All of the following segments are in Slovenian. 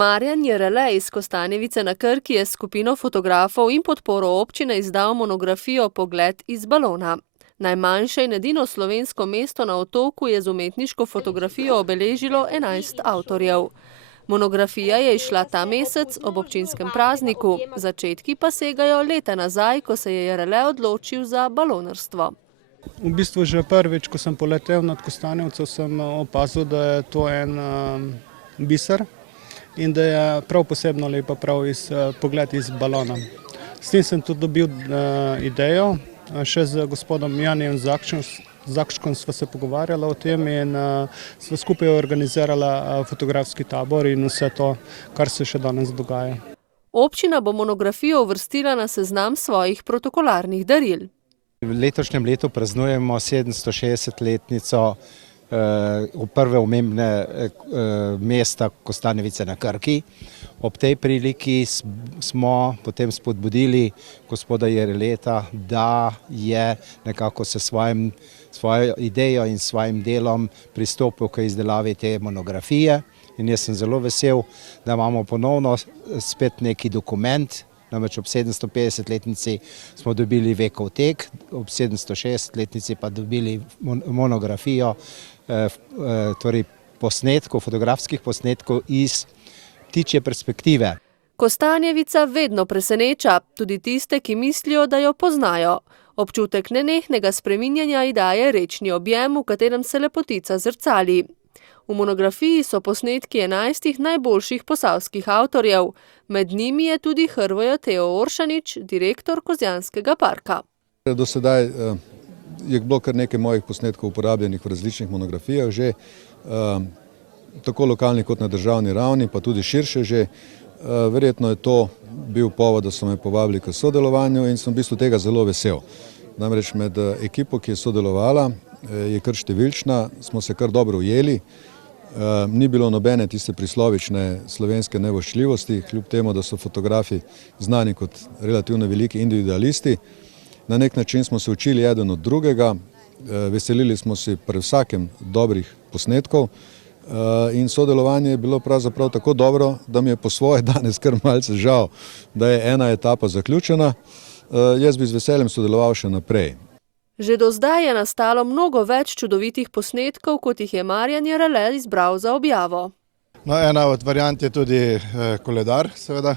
Marjan Jerele iz Kostanjevice na Krki je s skupino fotografov in podporo občine izdal monografijo Pogled iz balona. Najmanjše in edino slovensko mesto na otoku je z umetniško fotografijo obeležilo 11 avtorjev. Monografija je izšla ta mesec ob občinskem prazniku, začetki pa segajo leta nazaj, ko se je Jerele odločil za balonarstvo. V bistvu že prvič, ko sem poletel nad Kostanjevco, sem opazil, da je to en biser in da je prav posebno lepa pogled iz balona. S tem sem tudi dobil idejo, še z gospodom Janijem Zakškom sva se pogovarjala o tem in sva skupaj organizirala fotografski tabor in vse to, kar se še danes dogaja. Občina bo monografijo uvrstila na seznam svojih protokolarnih daril. V letošnjem letu praznujemo 760-letnico prve omembne mesta Kostanjevice na Krki. Ob tej priliki smo potem spodbudili gospoda Jereleta, da je nekako se svojo idejo in svojim delom pristopil k izdelavi te monografije. In jaz sem zelo vesel, da imamo ponovno spet neki dokument. Namreč ob 750-letnici smo dobili Vekov tek, ob 760-letnici pa dobili monografijo, torej fotografskih posnetkov iz ptičje perspektive. Kostanjevica vedno preseneča, tudi tiste, ki mislijo, da jo poznajo. Občutek nenehnega spreminjanja ji daje rečni objem, v katerem se lepotica zrcali. V monografiji so posnetki 11 najboljših posavskih avtorjev. Med njimi je tudi Hrvoje Teo Oršanič, direktor Kozjanskega parka. Do sedaj je bilo kar nekaj mojih posnetkov uporabljenih v različnih monografijah, že tako lokalni kot na državni ravni, pa tudi širše že. Verjetno je to bil povod, da so me povabili k sodelovanju in sem v bistvu tega zelo vesel. Namreč med ekipo, ki je sodelovala, je kar številčna, smo se kar dobro ujeli. Ni bilo nobene tiste prislovične slovenske nevoščljivosti, kljub temu, da so fotografi znani kot relativno veliki individualisti. Na nek način smo se učili eden od drugega, veselili smo se pri vsakem dobrih posnetkov in sodelovanje je bilo pravzaprav tako dobro, da mi je po svoje danes kar malce žal, da je ena etapa zaključena. Jaz bi z veseljem sodeloval še naprej. Že do zdaj je nastalo mnogo več čudovitih posnetkov, kot jih je Marjan Jerele izbral za objavo. No, ena od variant je tudi koledar, seveda.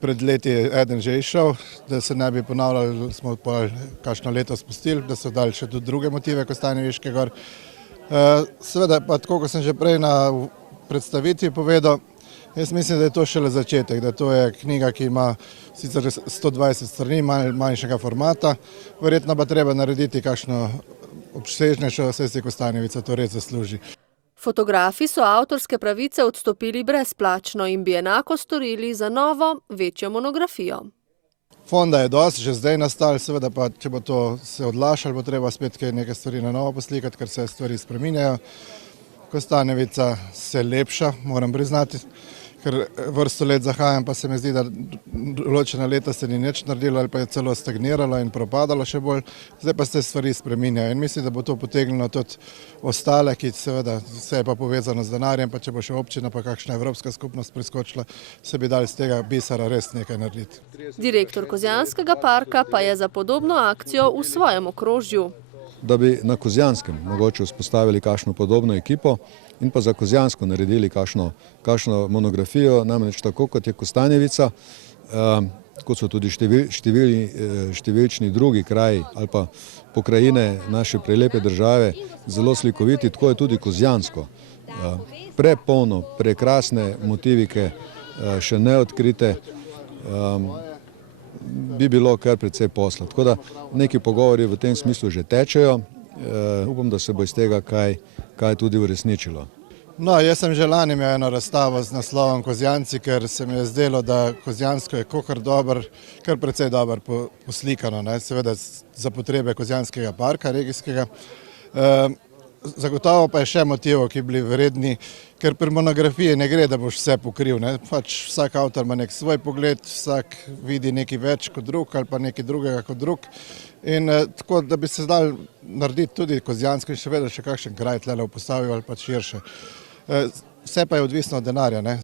Pred leti eden že išel, da se ne bi ponavljali, smo pa kakšno leto spustili, da so dali še tudi druge motive Kostanjeviške gor. Seveda pa tako, kot sem že prej na predstavitvi povedal, jaz mislim, da je to šele začetek, da to je knjiga, ki ima sicer 120 strani, manjšega formata, verjetno pa treba narediti kakšno obsežnejšo, saj si Kostanjevica to res zasluži. Fotografi so avtorske pravice odstopili brezplačno in bi enako storili za novo, večjo monografijo. Fonda je dosti, že zdaj nastali, seveda pa, če bo to se odlašalo, bo treba spet nekaj stvari na novo poslikati, ker se stvari spreminjajo. Kostanjevica se lepša, moram priznati, ker vrsto let zahajam, pa se mi zdi, da določena leta se ni nič naredilo ali pa je celo stagniralo in propadalo še bolj. Zdaj pa se stvari spreminjajo in mislim, da bo to potegnilo tudi ostale, ki seveda vse je pa povezano z denarjem, pa če bo še občina pa kakšna evropska skupnost priskočila, se bi dali z tega bisera res nekaj narediti. Direktor Kozjanskega parka pa je za podobno akcijo v svojem okrožju. Da bi na Kozjanskem mogoče vzpostavili kakšno podobno ekipo in pa za Kozjansko naredili kakšno monografijo, namreč tako kot je Kostanjevica, kot so tudi številčni drugi kraji ali pa pokrajine naše prelepe države, zelo slikoviti, tako je tudi Kozjansko. Prepolno, prekrasne motivike, še neodkrite, bi bilo kar precej posla. Tako da neki pogovori v tem smislu že tečejo. Upam, da se bo iz tega kaj tudi uresničilo. No, jaz sem že lani imel eno razstavo z naslovom Kozjanci, ker se mi je zdelo, da Kozjansko je kar precej dobro poslikano, seveda za potrebe Kozjanskega parka, regijskega. Zagotovo pa je še motivov, ki bili vredni, ker pri monografiji ne gre, da boš vse pokril. Pač vsak avtor ima nek svoj pogled, vsak vidi nekaj več kot drug ali pa nekaj drugega kot drug. In tako, da bi se dal narediti tudi Kozjansko in še vedno še kakšen kraj tlele v Posavju ali pa širše. Vse pa je odvisno od denarja.